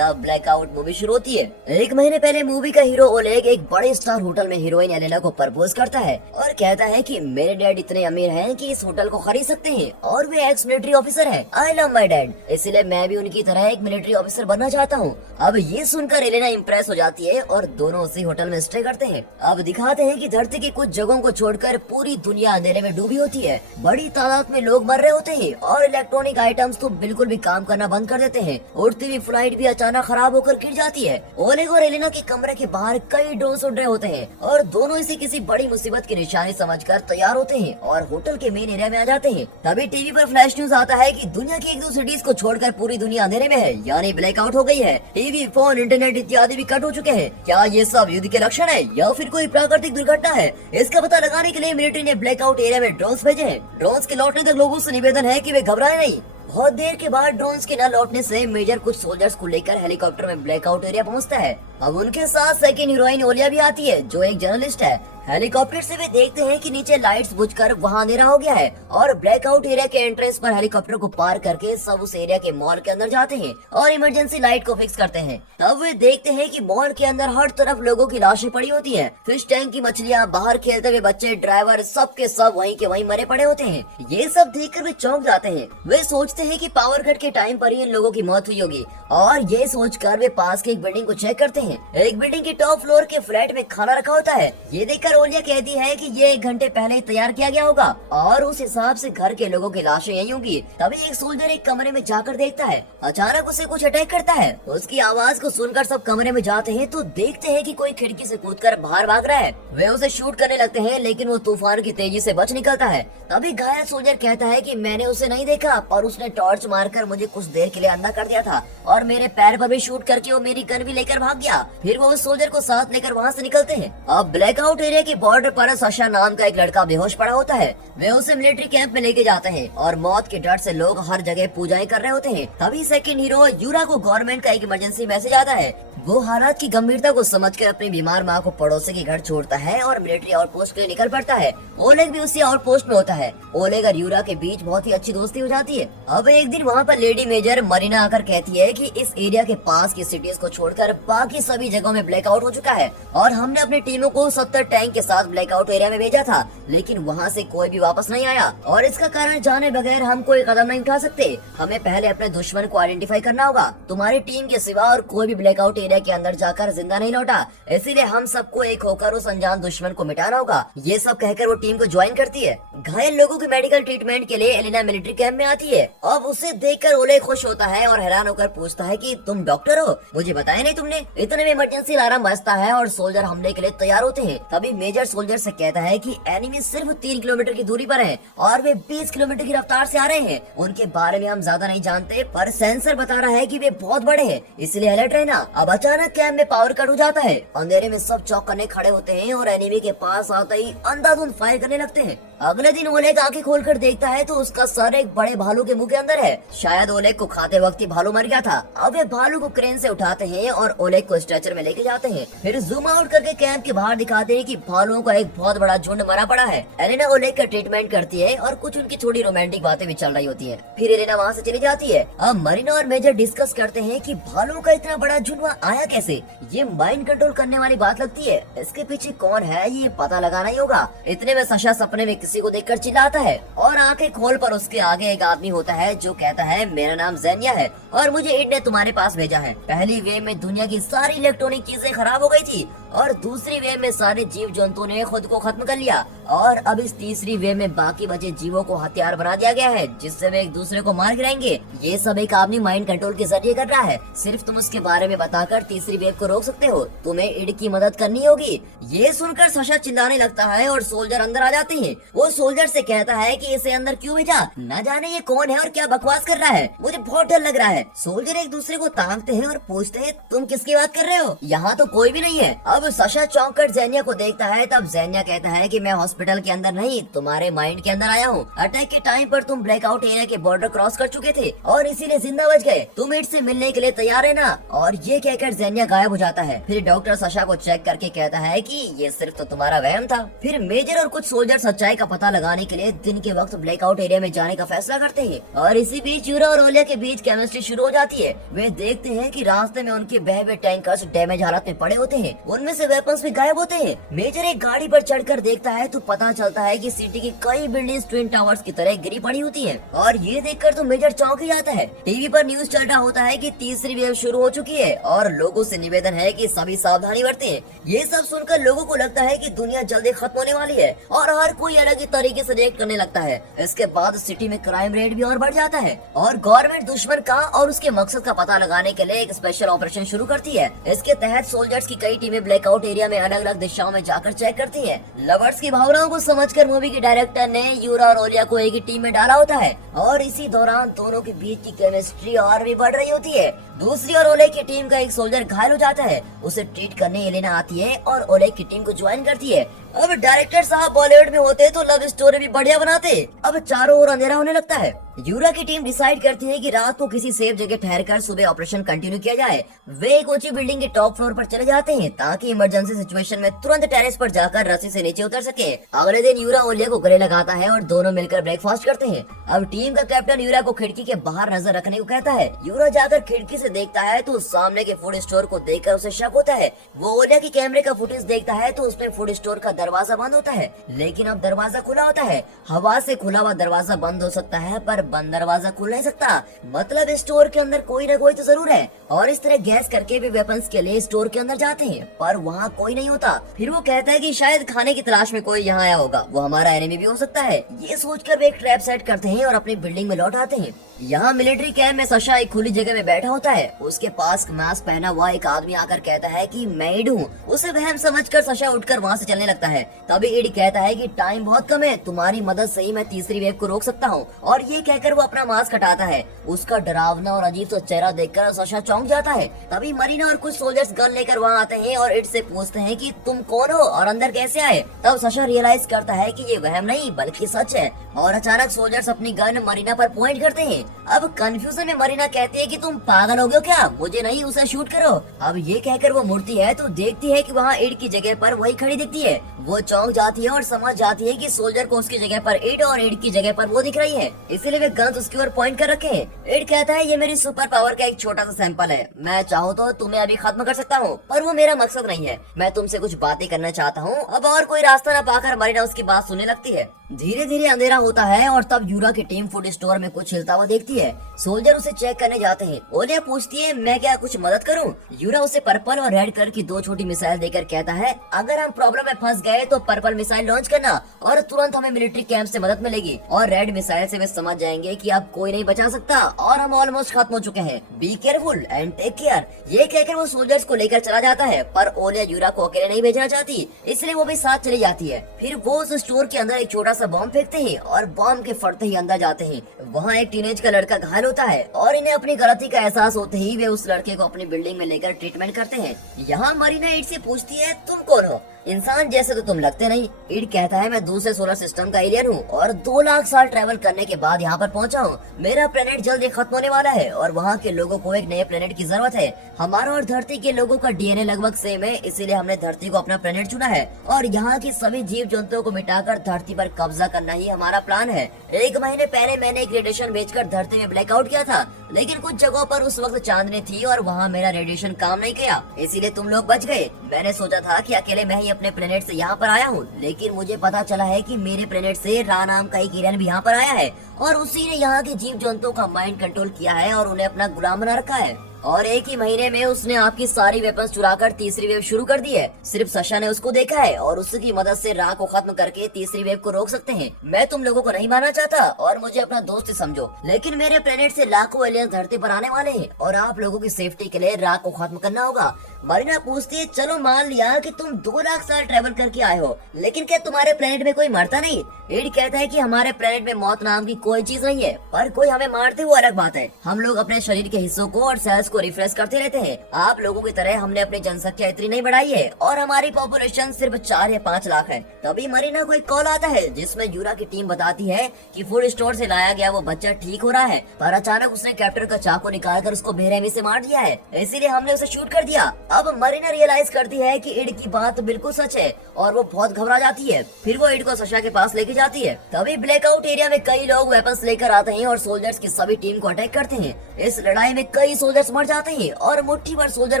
The blackout movie शुरू होती है। 1 महीने पहले मूवी का हीरो ओलेग एक बड़े स्टार होटल में हीरोइन एलेना को प्रपोज करता है और कहता है कि मेरे डैड इतने अमीर हैं कि इस होटल को खरीद सकते हैं और वे एक्स मिलिट्री ऑफिसर है। आई लव माई डैड, इसलिए मैं भी उनकी तरह एक मिलिट्री ऑफिसर बनना चाहता हूँ। अब ये सुनकर एलेना इम्प्रेस हो जाती है और दोनों उसी होटल में स्टे करते हैं। अब दिखाते हैं कि धरती की कुछ जगहों को छोड़कर पूरी दुनिया अंधेरे में डूबी होती है। बड़ी तादाद में लोग मर रहे होते हैं और इलेक्ट्रॉनिक आइटम्स तो बिल्कुल भी काम करना बंद कर देते हैं। उड़ती हुई फ्लाइट भी अचानक खराब होकर गिर जाती है। ओलेग और एलेना के कमरे के बाहर कई ड्रोन उड़ रहे होते हैं और दोनों इसे किसी बड़ी मुसीबत की निशानी समझकर तैयार होते हैं और होटल के मेन एरिया में आ जाते हैं। तभी टीवी पर फ्लैश न्यूज आता है कि दुनिया की 1-2 सिटीज को छोड़कर पूरी दुनिया अंधेरे में है, यानी ब्लैकआउट हो गई है। टीवी, फोन, इंटरनेट इत्यादि भी कट हो चुके हैं। क्या ये सब युद्ध के लक्षण है या फिर कोई प्राकृतिक दुर्घटना है? इसका पता लगाने के लिए मिलिट्री ने ब्लैकआउट एरिया में ड्रोन्स भेजे हैं। ड्रोन्स के लौटने तक लोगों से निवेदन है कि वे घबराएं नहीं। बहुत देर के बाद ड्रोन्स के न लौटने से मेजर कुछ सोल्जर्स को लेकर हेलीकॉप्टर में ब्लैकआउट एरिया पहुंचता है। अब उनके साथ सेकंड हीरोइन ओलिया भी आती है जो एक जर्नलिस्ट है। हेलीकॉप्टर से वे देखते हैं कि नीचे लाइट्स बुझकर वहां अंधेरा हो गया है और ब्लैकआउट एरिया के एंट्रेंस पर हेलीकॉप्टर को पार करके सब उस एरिया के मॉल के अंदर जाते हैं और इमरजेंसी लाइट को फिक्स करते हैं। तब वे देखते हैं कि मॉल के अंदर हर तरफ लोगों की लाशें पड़ी होती हैं। फिश टैंक की मछलियां, बाहर खेलते हुए बच्चे, ड्राइवर, सब के सब वहीं के वहीं मरे पड़े होते हैं। ये सब देखकर वे चौंक जाते हैं। वे सोचते हैं कि पावर कट के टाइम पर ही इन लोगों की मौत हुई होगी और ये सोचकर वे पास के एक बिल्डिंग को चेक करते हैं। एक बिल्डिंग के टॉप फ्लोर के फ्लैट में खाना रखा होता है। ये देखकर ओलिया कहती है कि ये 1 घंटे पहले ही तैयार किया गया होगा और उस हिसाब से घर के लोगों की लाशें यही होंगी। तभी एक सोल्जर एक कमरे में जाकर देखता है। अचानक उसे कुछ अटैक करता है। उसकी आवाज को सुनकर सब कमरे में जाते हैं तो देखते हैं कि कोई खिड़की से कूदकर बाहर भाग रहा है। वे उसे शूट करने लगते हैं लेकिन वो तूफान की तेजी से बच निकलता है। तभी घायल सोल्जर कहता है कि मैंने उसे नहीं देखा पर उसने टॉर्च मारकर मुझे कुछ देर के लिए अंधा कर दिया था और मेरे पैर पर भी शूट करके वो मेरी गन भी लेकर भाग गया। फिर वो उस सोल्जर को साथ लेकर वहाँ से निकलते हैं। अब ब्लैकआउट एरिया के बॉर्डर पर सशा नाम का एक लड़का बेहोश पड़ा होता है। वे उसे मिलिट्री कैंप में लेके जाते हैं और मौत के डर से लोग हर जगह पूजाएं कर रहे होते हैं। तभी सेकंड हीरो यूरा को गवर्नमेंट का एक इमरजेंसी मैसेज आता है। वो हालात की गंभीरता को समझकर अपनी बीमार माँ को पड़ोसी के घर छोड़ता है और मिलिट्री आउटपोस्ट के लिए निकल पड़ता है। ओलेग भी उसी आउटपोस्ट में होता है। ओलेग और यूरा के बीच बहुत ही अच्छी दोस्ती हो जाती है। अब एक दिन वहाँ पर लेडी मेजर मरीना आकर कहती है कि इस एरिया के पास की सिटीज को छोड़कर बाकी सभी जगहों में ब्लैकआउट हो चुका है और हमने अपनी टीमों को 70 टैंक के साथ ब्लैकआउट एरिया में भेजा था लेकिन वहाँ से कोई भी वापस नहीं आया और इसका कारण जाने बगैर हम कोई कदम नहीं उठा सकते। हमें पहले अपने दुश्मन को आइडेंटिफाई करना होगा। तुम्हारी टीम के सिवा और कोई भी ब्लैकआउट एरिया के अंदर जाकर जिंदा नहीं लौटा, इसीलिए हम सबको एक होकर उस अनजान दुश्मन को मिटाना होगा। ये सब कहकर वो टीम को ज्वाइन करती है। घायल लोगों के मेडिकल ट्रीटमेंट के लिए एलेना मिलिट्री कैंप में आती है। अब उसे देखकर ओलेग खुश होता है और हैरान होकर पूछता है कि तुम डॉक्टर हो, मुझे बताया नहीं तुमने। इतने में इमरजेंसी अलार्म बजता है और सोल्जर हमले के लिए तैयार होते हैं। तभी मेजर सोल्जर से कहता है कि एनिमी सिर्फ 3 किलोमीटर की दूरी पर है और वे 20 किलोमीटर की रफ्तार से आ रहे हैं। उनके बारे में हम ज्यादा नहीं जानते पर सेंसर बता रहा है कि वे बहुत बड़े हैं, इसलिए अलर्ट रहना। अब अचानक कैंप में पावर कट हो जाता है। अंधेरे में सब चौंक करने खड़े होते हैं और एनिमी के पास आते ही अंधाधुंध फायर करने लगते हैं। अगले दिन ओलेग आंखें खोलकर देखता है तो उसका सर एक बड़े भालू के मुंह के अंदर है। शायद ओलेग को खाते वक्त ही भालू मर गया था। अब वे भालू को क्रेन से उठाते हैं और ओलेग को स्ट्रेचर में लेके जाते हैं। फिर जूम आउट करके कैंप के बाहर दिखाते हैं कि भालुओं का एक बहुत बड़ा झुंड मरा पड़ा है। एलेना ओलेग का ट्रीटमेंट करती है और कुछ उनकी थोड़ी रोमांटिक बातें भी चल रही होती है। फिर एलेना वहाँ से चली जाती है। अब मरीना और मेजर डिस्कस करते हैं कि भालुओं का इतना बड़ा झुंड वहाँ आया कैसे। ये माइंड कंट्रोल करने वाली बात लगती है। इसके पीछे कौन है ये पता लगाना ही होगा। इतने में सशा सपने में किसी को देखकर चिल्लाता है और आंखें खोल पर उसके आगे एक आदमी होता है जो कहता है मेरा नाम ज़ेनिया है और मुझे इड ने तुम्हारे पास भेजा है। पहली वेव में दुनिया की सारी इलेक्ट्रॉनिक चीजें खराब हो गई थी और दूसरी वेव में सारे जीव जंतुओं ने खुद को खत्म कर लिया और अब इस तीसरी वेव में बाकी बचे जीवों को हथियार बना दिया गया है जिससे वे एक दूसरे को मार गिराएंगे। ये सब एक आदमी माइंड कंट्रोल के जरिए कर रहा है। सिर्फ तुम उसके बारे में बताकर तीसरी वेव को रोक सकते हो। तुम्हें इड की मदद करनी होगी। ये सुनकर सशा चिल्लाने लगता है और सोल्जर अंदर आ जाते हैं। वो सोल्जर से कहता है कि इसे अंदर क्यों भेजा, न जाने ये कौन है और क्या बकवास कर रहा है, मुझे बहुत डर लग रहा है। सोल्जर एक दूसरे को ताकते हैं और पूछते हैं तुम किसकी बात कर रहे हो, यहाँ तो कोई भी नहीं है। अब सशा चौंक कर ज़ेनिया को देखता है। तब ज़ेनिया कहता है कि मैं हॉस्पिटल के अंदर नहीं, तुम्हारे माइंड के अंदर आया हूँ। अटैक के टाइम पर तुम ब्लैकआउट एरिया के बॉर्डर क्रॉस कर चुके थे और इसीलिए जिंदा बच गए। तुम इट से मिलने के लिए तैयार है ना? और ये कहकर ज़ेनिया गायब हो जाता है। फिर डॉक्टर सशा को चेक करके कहता है कि ये सिर्फ तो तुम्हारा वहम था। फिर मेजर और कुछ सोल्जर सच्चाई का पता लगाने के लिए दिन के वक्त ब्लैकआउट एरिया में जाने का फैसला करते हैं और इसी बीच यूरा और ओलिया के बीच केमिस्ट्री शुरू हो जाती है। वे देखते हैं कि रास्ते में उनके बहे हुए टैंकर्स डैमेज हालत में पड़े होते हैं, उनमें से वेपन्स भी गायब होते हैं। मेजर एक गाड़ी पर चढ़कर देखता है तो पता चलता है कि सिटी की कई बिल्डिंग्स ट्विन टावर्स की तरह गिरी पड़ी होती हैं और ये देखकर तो मेजर चौंक ही जाता है। टीवी पर न्यूज चल रहा होता है कि तीसरी वेव शुरू हो चुकी है और लोगों से निवेदन है कि सभी सावधानी बरतें। ये सब सुनकर लोगों को लगता है कि दुनिया जल्दी खत्म होने वाली है और हर कोई अलग ही तरीके से रिएक्ट करने लगता है। इसके बाद सिटी में क्राइम रेट भी और बढ़ जाता है और गवर्नमेंट दुश्मन का और उसके मकसद का पता लगाने के लिए एक स्पेशल ऑपरेशन शुरू करती है। इसके तहत सोल्जर्स की कई टीमें ब्लैकआउट एरिया में अलग अलग दिशाओं में जाकर चेक करती है। लवर्स की भावनाओं को समझकर मूवी के डायरेक्टर ने यूरा और ओलिया को एक ही टीम में डाला होता है और इसी दौरान दोनों के बीच की केमिस्ट्री और भी बढ़ रही होती है। दूसरी और ओले की टीम का एक सोल्जर घायल हो जाता है, उसे ट्रीट करने एलेना आती है और ओले की टीम को ज्वाइन करती है। अब डायरेक्टर साहब बॉलीवुड में होते तो लव स्टोरी भी बढ़िया बनाते। अब चारों ओर अंधेरा होने लगता है। यूरा की टीम डिसाइड करती है कि रात को किसी सेफ जगह ठहरकर सुबह ऑपरेशन कंटिन्यू किया जाए। वे एक ऊंची बिल्डिंग के टॉप फ्लोर पर चले जाते हैं ताकि इमरजेंसी सिचुएशन में तुरंत टेरेस पर जाकर रस्सी से नीचे उतर सके। अगले दिन यूरा ओलिया को गले लगाता है और दोनों मिलकर ब्रेकफास्ट करते हैं। अब टीम का कैप्टन यूरा को खिड़की के बाहर नजर रखने को कहता है। यूरा जाकर खिड़की से देखता है तो सामने के फूड स्टोर को देखकर उसे शक होता है। वो ओलिया की कैमरे का फुटेज देखता है तो उसमें फूड स्टोर का दरवाजा बंद होता है, लेकिन अब दरवाजा खुला होता है। हवा से खुला हुआ दरवाजा बंद हो सकता है पर बंद दरवाजा खुल नहीं सकता, मतलब स्टोर के अंदर कोई न कोई तो जरूर है। और इस तरह गैस करके भी वेपन्स के लिए स्टोर के अंदर जाते हैं पर वहाँ कोई नहीं होता। फिर वो कहता है कि शायद खाने की तलाश में कोई यहाँ आया होगा, वो हमारा एनिमी भी हो सकता है। ये सोचकर वे एक ट्रैप सेट करते हैं और अपनी बिल्डिंग में लौट आते हैं। यहाँ मिलिट्री कैंप में सशा एक खुली जगह में बैठा होता है। उसके पास मास्क पहना हुआ एक आदमी आकर कहता है कि मैं ईड हूँ। उसे वहम समझकर सशा उठकर वहाँ से चलने लगता है। तभी ईड कहता है कि टाइम बहुत कम है, तुम्हारी मदद से ही मैं तीसरी वेव को रोक सकता हूँ। और ये कहकर वो अपना मास्क हटाता है। उसका डरावना और अजीब सा चेहरा देखकर सशा चौंक जाता है। तभी मरीना और कुछ सोल्जर्स गन लेकर वहाँ आते हैं और ईड से पूछते हैं कि तुम कौन हो और अंदर कैसे आए। तब सशा रियलाइज करता है कि ये वहम नहीं बल्कि सच है और अचानक सोल्जर्स अपनी गन मरीना पर पॉइंट करते हैं। अब कंफ्यूजन में मरीना कहती है कि तुम पागल हो गए क्या, मुझे नहीं उसे शूट करो। अब ये कहकर वो मुड़ती है तो देखती है कि वहाँ ईड की जगह पर वही खड़ी दिखती है। वो चौंक जाती है और समझ जाती है कि सोल्जर को उसकी जगह पर ईड और ईड की जगह पर वो दिख रही है, इसीलिए वे गन्स उसकी ओर पॉइंट कर रखे हैं। ईड कहता है ये मेरी सुपर पावर का एक छोटा सा सैंपल है, मैं चाहूँ तो तुम्हें अभी खत्म कर सकता हूँ, पर वो मेरा मकसद नहीं है। मैं तुमसे कुछ बातें करना चाहता हूँ। अब और कोई रास्ता न पाकर मरीना उसकी बात सुनने लगती है। धीरे धीरे अंधेरा होता है और तब यूरा की टीम फूड स्टोर में कुछ हिलता हुआ देखती है। सोल्जर उसे चेक करने जाते हैं। ओलिया पूछती है मैं क्या कुछ मदद करूं? यूरा उसे पर्पल और रेड कलर की दो छोटी मिसाइल देकर कहता है अगर हम प्रॉब्लम में फंस गए तो पर्पल मिसाइल लॉन्च करना और तुरंत हमें मिलिट्री कैंप से मदद मिलेगी, और रेड मिसाइल से वे समझ जाएंगे कि अब कोई नहीं बचा सकता और हम ऑलमोस्ट खत्म हो चुके हैं। Be careful and take care. ये कहकर वो सोल्जर्स को लेकर चला जाता है, पर ओलिया यूरा को अकेले नहीं भेजना चाहती, इसलिए वो भी साथ चली जाती है। फिर वो उस स्टोर के अंदर एक छोटा सा बॉम्ब फेंकते हैं और बॉम्ब के फटते ही अंदर जाते हैं। वहाँ एक टीनेज का लड़का घायल होता है और इन्हें अपनी गलती का एहसास होते ही वे उस लड़के को अपनी बिल्डिंग में लेकर ट्रीटमेंट करते हैं। यहाँ मरीना ईड से पूछती है तुम कौन हो? इंसान जैसे तो तुम लगते नहीं। ईड कहता है मैं दूसरे सोलर सिस्टम का एलियन हूँ और 2 लाख साल ट्रैवल करने के बाद यहाँ पर पहुँचा हूँ। मेरा प्लेनेट जल्दी खत्म होने वाला है और वहाँ के लोगों को एक नए प्लेनेट की जरूरत है। हमारा और धरती के लोगों का डीएनए लगभग सेम है, इसीलिए हमने धरती को अपना प्लेनेट चुना है और यहाँ की सभी जीव जंतुओं को मिटाकर धरती पर कब्जा करना ही हमारा प्लान है। 1 महीने पहले मैंने एक रेडिएशन भेजकर धरती में ब्लैकआउट किया था, लेकिन कुछ जगहों पर उस वक्त चांदनी थी और वहाँ मेरा रेडिएशन काम नहीं किया, इसीलिए तुम लोग बच गए। मैंने सोचा था कि अकेले मैं ही अपने प्लेनेट से यहाँ पर आया हूँ, लेकिन मुझे पता चला है कि मेरे प्लेनेट से रा नाम का एक एलियन भी यहाँ पर आया है और उसी ने यहाँ के जीव जंतुओं का माइंड कंट्रोल किया है और उन्हें अपना गुलाम बना रखा है। और 1 ही महीने में उसने आपकी सारी वेपन्स चुराकर तीसरी वेव शुरू कर दी है। सिर्फ सशा ने उसको देखा है और उसकी मदद से रा को खत्म करके तीसरी वेव को रोक सकते हैं। मैं तुम लोगों को नहीं मानना चाहता और मुझे अपना दोस्त समझो, लेकिन मेरे प्लेनेट से लाखों एलियंस धरती पर आने वाले हैं और आप लोगों की सेफ्टी के लिए रा को खत्म करना होगा। मरीना पूछती है चलो मान लिया कि तुम 2 लाख साल ट्रेवल करके आए हो, लेकिन क्या तुम्हारे प्लेनेट में कोई मरता नहीं? ईड कहता है कि हमारे प्लेनेट में मौत नाम की कोई चीज नहीं है, पर कोई हमें मारते वो अलग बात है। हम लोग अपने शरीर के हिस्सों को और सेल्स रिकॉर्ड्स को रिफ्रेश करते रहते हैं। आप लोगों की तरह हमने अपनी जनसंख्या इतनी नहीं बढ़ाई है और हमारी पॉपुलेशन सिर्फ 4 या 5 लाख है। तभी मरीना को एक कॉल आता है जिसमें यूरा की टीम बताती है कि फूड स्टोर से लाया गया वो बच्चा ठीक हो रहा है, पर अचानक उसने कैप्टन का चाकू निकालकर उसको बेरहमी से मार दिया है, इसीलिए हमने उसे शूट कर दिया। अब मरीना रियलाइज करती है कि इड की बात बिल्कुल सच है और वो बहुत घबरा जाती है। फिर वो इड को सशा के पास लेके जाती है। तभी ब्लैकआउट एरिया में कई लोग वेपन्स लेकर आते हैं और सोल्जर्स की सभी टीम को अटैक करते हैं। इस लड़ाई में कई सोल्जर्स मर जाते हैं और मुट्ठी भर सोल्जर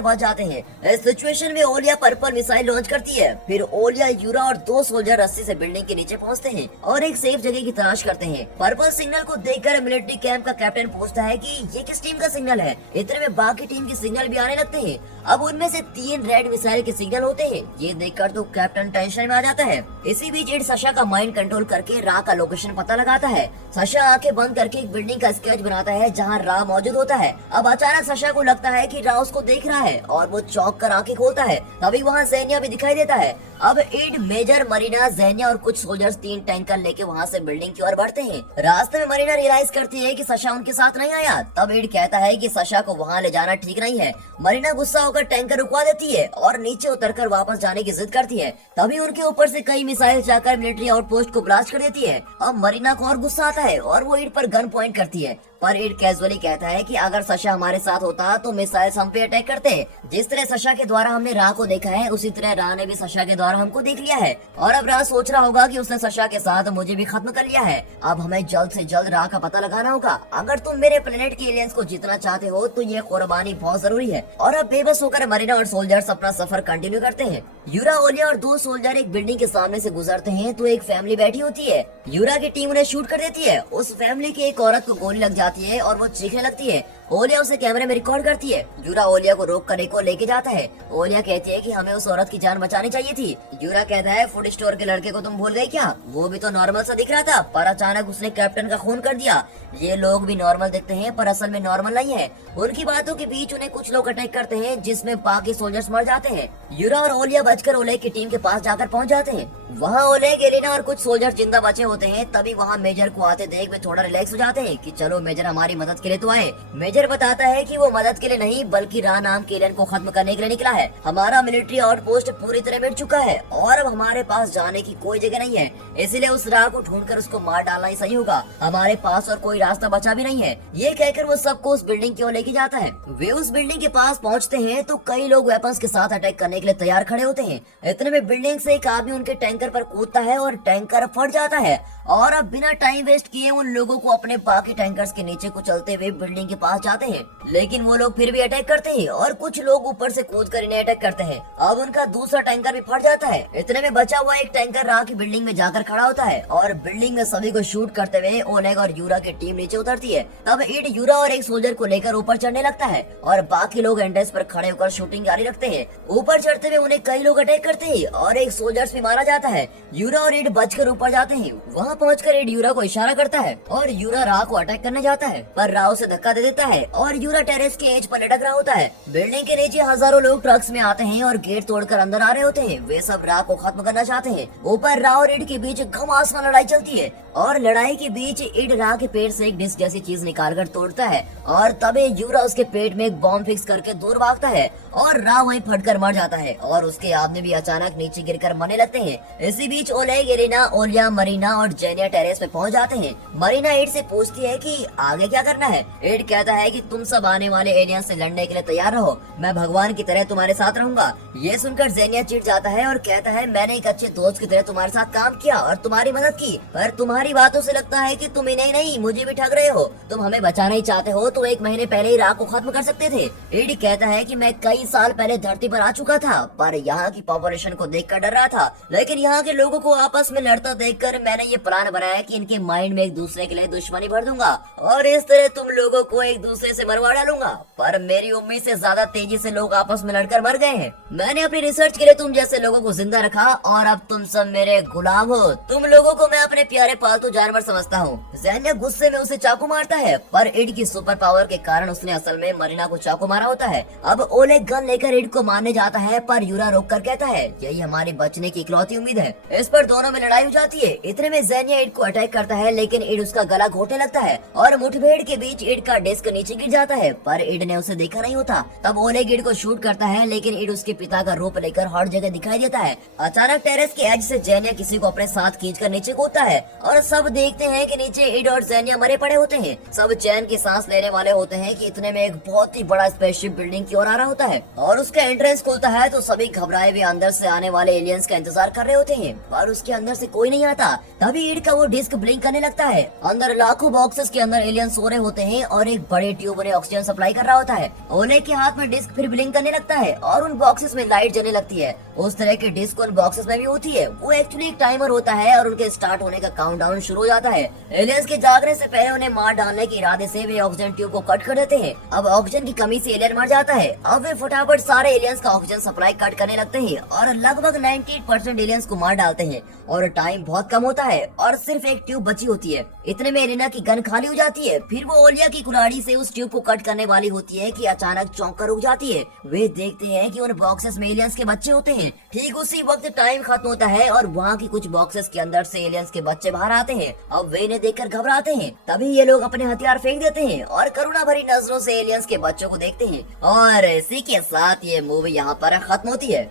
बच जाते हैं। इस सिचुएशन में ओलिया पर्पल मिसाइल लॉन्च करती है। फिर ओलिया, यूरा और 2 सोल्जर रस्सी से बिल्डिंग के नीचे पहुंचते हैं और एक सेफ जगह की तलाश करते हैं। पर्पल सिग्नल को देखकर मिलिट्री कैंप का कैप्टन पूछता है कि ये किस टीम का सिग्नल है। इतने में बाकी टीम के सिग्नल भी आने लगते हैं। अब उनमें से 3 रेड मिसाइल के सिग्नल होते हैं। ये देखकर तो कैप्टन टेंशन में आ जाता है। इसी बीच इड सशा का माइंड कंट्रोल करके रा का लोकेशन पता लगाता है। सशा आंखें बंद करके एक बिल्डिंग का स्केच बनाता है जहाँ रा मौजूद होता है। अब अचानक सशा को लगता है कि रा उसको देख रहा है और वो चौंक कर आंखें खोलता है। तभी वहाँ ज़ेनिया भी दिखाई देता है। अब इड, मेजर, मरीना, ज़ेनिया और कुछ सोल्जर्स 3 टैंकर लेके वहाँ से बिल्डिंग की ओर बढ़ते हैं। रास्ते में मरीना रियलाइज करती है कि सशा उनके साथ नहीं आया। तब इड कहता है कि सशा को वहाँ ले जाना ठीक नहीं है। मरीना गुस्सा होकर टैंकर रुकवा देती है और नीचे उतरकर वापस जाने की जिद करती है। तभी उनके ऊपर से कई मिसाइल जाकर मिलिट्री आउटपोस्ट को ब्लास्ट कर देती है। अब मरीना को और गुस्सा आता है और वो इड पर गन पॉइंट करती है, पर इड कैजुअली कहता है कि अगर सशा हमारे साथ होता तो मिसाइल हम पे अटैक करते। जिस तरह सशा के द्वारा हमने रा को देखा है उसी तरह रा ने भी सशा के द्वारा हमको देख लिया है और अब रा सोच रहा होगा कि उसने सशा के साथ मुझे भी खत्म कर लिया है। अब हमें जल्द से जल्द रा का पता लगाना होगा। अगर तुम मेरे प्लेनेट के एलियंस को जीतना चाहते हो तो ये कुर्बानी बहुत जरूरी है। और अब बेबस होकर मरीना और सोल्जर्स अपना सफर कंटिन्यू करते हैं। यूरा, ओलिया और 2 सोल्जर एक बिल्डिंग के सामने से गुजरते हैं तो एक फैमिली बैठी होती है। यूरा की टीम उन्हें शूट कर देती है। उस फैमिली की एक औरत को गोली लग जाती है और वो चीखने लगती है। ओलिया उसे कैमरे में रिकॉर्ड करती है। यूरा ओलिया को रोक कर एक और लेके जाता है। ओलिया कहती है कि हमें उस औरत की जान बचानी चाहिए थी। यूरा कहता है, फूड स्टोर के लड़के को तुम भूल गए क्या? वो भी तो नॉर्मल सा दिख रहा था, पर अचानक उसने कैप्टन का खून कर दिया। ये लोग भी नॉर्मल दिखते हैं पर असल में नॉर्मल नहीं है। उनकी बातों के बीच उन्हें कुछ लोग अटैक करते हैं जिसमें बाकी सोल्जर्स मर जाते हैं। यूरा और ओलिया बचकर ओलेग की टीम के पास जाकर पहुंच जाते हैं। वहाँ ओलेग, एलिना और कुछ सोल्जर जिंदा बचे होते हैं। तभी वहाँ मेजर को आते देख वे थोड़ा रिलैक्स हो जाते हैं कि चलो मेजर हमारी मदद के लिए तो आए। मेजर बताता है कि वो मदद के लिए नहीं बल्कि रा नाम के एलियन को खत्म करने के लिए निकला है। हमारा मिलिट्री आउटपोस्ट पूरी तरह मिट चुका है और अब हमारे पास जाने की कोई जगह नहीं है, इसीलिए उस रा को ढूंढकर उसको मार डालना ही सही होगा। हमारे पास और कोई रास्ता बचा भी नहीं है। ये कहकर वो सबको उस बिल्डिंग की ओर लेके जाता है। वे उस बिल्डिंग के पास पहुंचते हैं तो कई लोग वेपन्स के साथ अटैक करने के लिए तैयार खड़े होते हैं। इतने में बिल्डिंग से एक आदमी उनके टैंकर पर कूदता है और टैंकर फट जाता है और अब बिना टाइम वेस्ट किए उन लोगों को अपने बाकी टैंकर्स के नीचे कुचलते हुए बिल्डिंग के पास जाते हैं। लेकिन वो लोग फिर भी अटैक करते हैं और कुछ लोग ऊपर से कूदकर इन्हें अटैक करते हैं। अब उनका दूसरा टैंकर भी फट जाता है। इतने में बचा हुआ एक टैंकर रा की बिल्डिंग में जाकर खड़ा होता है और बिल्डिंग में सभी को शूट करते हुए ओलेग और यूरा की टीम नीचे उतरती है। तब इड, यूरा और एक सोल्जर को लेकर ऊपर चढ़ने लगता है और बाकी लोग एंट्रेंस पर खड़े होकर शूटिंग जारी रखते हैं। ऊपर चढ़ते हुए उन्हें कई लोग अटैक करते हैं और एक सोल्जर्स भी मारा जाता है। यूरा और इड बचकर ऊपर जाते हैं। वहाँ पहुंचकर इड यूरा को इशारा करता है और यूरा रा को अटैक करने जाता है, पर रा उसे धक्का दे देता है और यूरा टेरेस के एज पर लटक रहा होता है। बिल्डिंग के नीचे हजारों लोग ट्रक्स में आते हैं और गेट तोड़कर अंदर आ रहे होते हैं। वे सब रा को खत्म करना चाहते हैं। ऊपर रा और इड के बीच घमासान लड़ाई चलती है और लड़ाई के बीच इड रा के पेट से एक डिस्क जैसी चीज निकालकर तोड़ता है और तभी यूरा उसके पेट में एक बॉम्ब फिक्स करके दूर भागता है और रा वहीं फटकर मर जाता है और उसके आदमी भी अचानक नीचे गिरकर मरने लगते हैं। इसी बीच ओलेग, एलिना, ओलिया, मरीना और जेनिया टेरेस पे पहुंच जाते हैं। मरीना इड से पूछती है कि आगे क्या करना है। इड कहता है कि तुम सब आने वाले एलियन से लड़ने के लिए तैयार रहो, मैं भगवान की तरह तुम्हारे साथ रहूंगा। ये सुनकर जेनिया चिढ़ जाता है और कहता है, मैंने एक अच्छे दोस्त की तरह तुम्हारे साथ काम किया और तुम्हारी मदद की, पर तुम्हारी बातों से लगता है कि तुम इन्हें नहीं मुझे भी ठग रहे हो। तुम हमें बचाना ही चाहते हो तो 1 महीने पहले ही रा को खत्म कर सकते थे। इड कहता है कि मैं कई साल पहले धरती पर आ चुका था, पर यहाँ की पॉपुलेशन को देखकर डर रहा था, लेकिन यहाँ के लोगों को आपस में लड़ता देखकर मैंने ये प्लान बनाया कि इनके माइंड में एक दूसरे के लिए दुश्मनी भर दूंगा और इस तरह तुम लोगों को एक दूसरे से मरवा डालूंगा। पर मेरी उम्मीद से ज्यादा तेजी से लोग आपस में लड़कर मर गए हैं। मैंने अपनी रिसर्च के लिए तुम जैसे लोगों को जिंदा रखा और अब तुम सब मेरे गुलाम हो। तुम लोगों को मैं अपने प्यारे पालतू जानवर समझता हूँ। ज़ेनिया गुस्से में उसे चाकू मारता है, पर इड की सुपर पावर के कारण उसने असल में मरीना को चाकू मारा होता है। अब ओलेग गन लेकर इड को मारने जाता है, पर यूरा रोक कर कहता है, यही हमारी बचने की इकलौती उम्मीद है। इस पर दोनों में लड़ाई हो जाती है। इतने में ज़ेनिया इड को अटैक करता है, लेकिन इड उसका गला घोटने लगता है और मुठभेड़ के बीच इड का डिस्क नीचे गिर जाता है, पर इड ने उसे देखा नहीं होता। तब ओलेग इड को शूट करता है, लेकिन इड उसके पिता का रूप लेकर हर जगह दिखाई देता है। अचानक टेरेस के एज से जेनिया किसी को अपने साथ खींचकर नीचे कूदता है और सब देखते हैं कि नीचे इड और जेनिया मरे पड़े होते हैं। सब चैन की सांस लेने वाले होते हैं कि इतने में एक बहुत ही बड़ा स्पेसशिप बिल्डिंग की ओर आ रहा होता है और उसका एंट्रेंस खुलता है तो सभी घबराए हुए अंदर से आने वाले एलियंस का इंतजार कर रहे होते हैं, पर उसके अंदर से कोई नहीं आता। तभी इड का वो डिस्क ब्लिंक करने लगता है। अंदर लाखों बॉक्सेस के अंदर एलियंस सो रहे होते हैं और एक बड़े ट्यूब उन्हें ऑक्सीजन सप्लाई कर रहा होता है। ओलेग के हाथ में डिस्क फिर ब्लिंक करने लगता है और उन बॉक्सेस में लाइट जलने लगती है। उस तरह के डिस्क उन बॉक्सेस में भी होती है। वो एक्चुअली एक टाइमर होता है और उनके स्टार्ट होने का काउंटडाउन शुरू हो जाता है। एलियंस के जागने से पहले उन्हें मार डालने के इरादे से वे ऑक्सीजन ट्यूब को कट कर देते हैं। अब ऑक्सीजन की कमी से एलियन मर जाता है। अब वे फटाफट सारे एलियंस का ऑक्सीजन सप्लाई कट करने लगते हैं और लगभग 98% एलियंस को मार डालते हैं और टाइम बहुत कम होता है और सिर्फ एक ट्यूब बची होती है। इतने में एलिना की गन खाली हो जाती है। फिर वो ओलिया की कुल्हाड़ी से उस ट्यूब को कट करने वाली होती है कि अचानक चौंक कर रुक जाती है। वे देखते हैं कि उन बॉक्सेस में एलियंस के बच्चे होते हैं। ठीक उसी वक्त टाइम खत्म होता है और वहाँ की कुछ बॉक्सेस के अंदर से एलियंस के बच्चे बाहर आते हैं। अब वे इन्हें देखकर घबराते हैं। तभी ये लोग अपने हथियार फेंक देते हैं और करुणा भरी नजरों से एलियंस के बच्चों को देखते हैं और इसी के साथ ये मूवी यहाँ पर खत्म होती है।